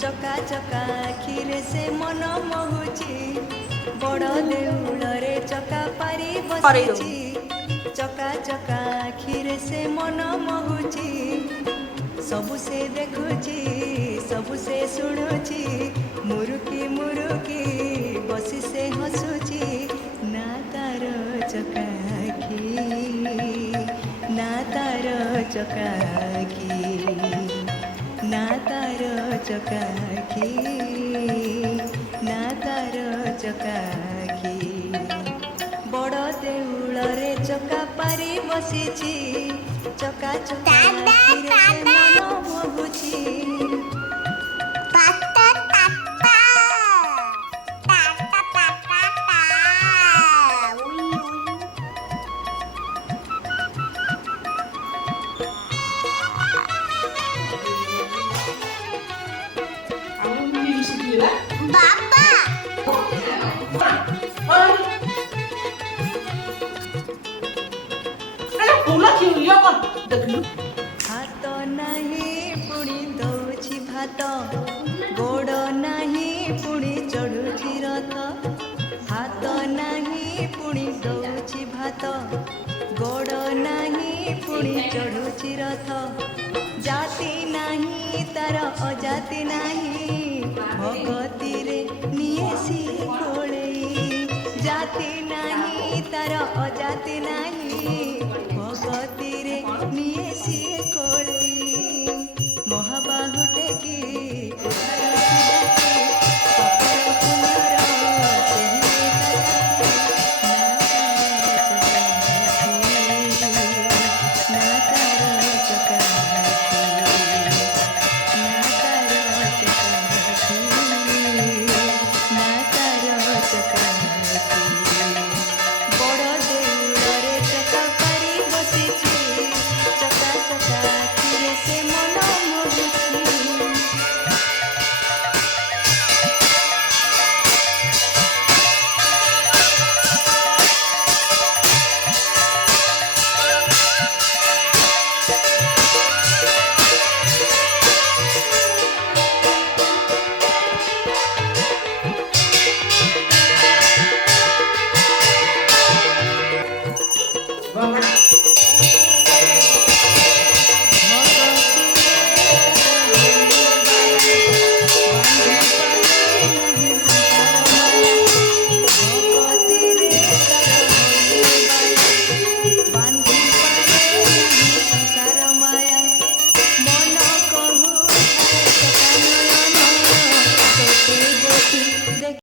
चका चका आखिरे से मन मोहुची बड़ देउलरे चका पारी बसिची चका चका आखिरे से मन मोहुची सबु से देखुची सबु से शुणुची मुरुकी मुरुकी बसी से हसुची ना तार चका आखि ना तार चका आखि ना तार चकाखी ना तार चकाखी बड़ देउलरे चका पारी बसिची चका चका आखिरे से मन मोहुची हाथ नाही पुणी दौची भात गोड़ नाही पुणी चढ़ुची रथ हाथ नाही पुणी दौची भात गोड़ नाही पुणी चढ़ुची रथ जाति नाही तार अजाति नाही भगती रे निएसी कोळेई जाति नाही तार अजाति नाही भगती रे निएसी कोळेई महाबाहुटे की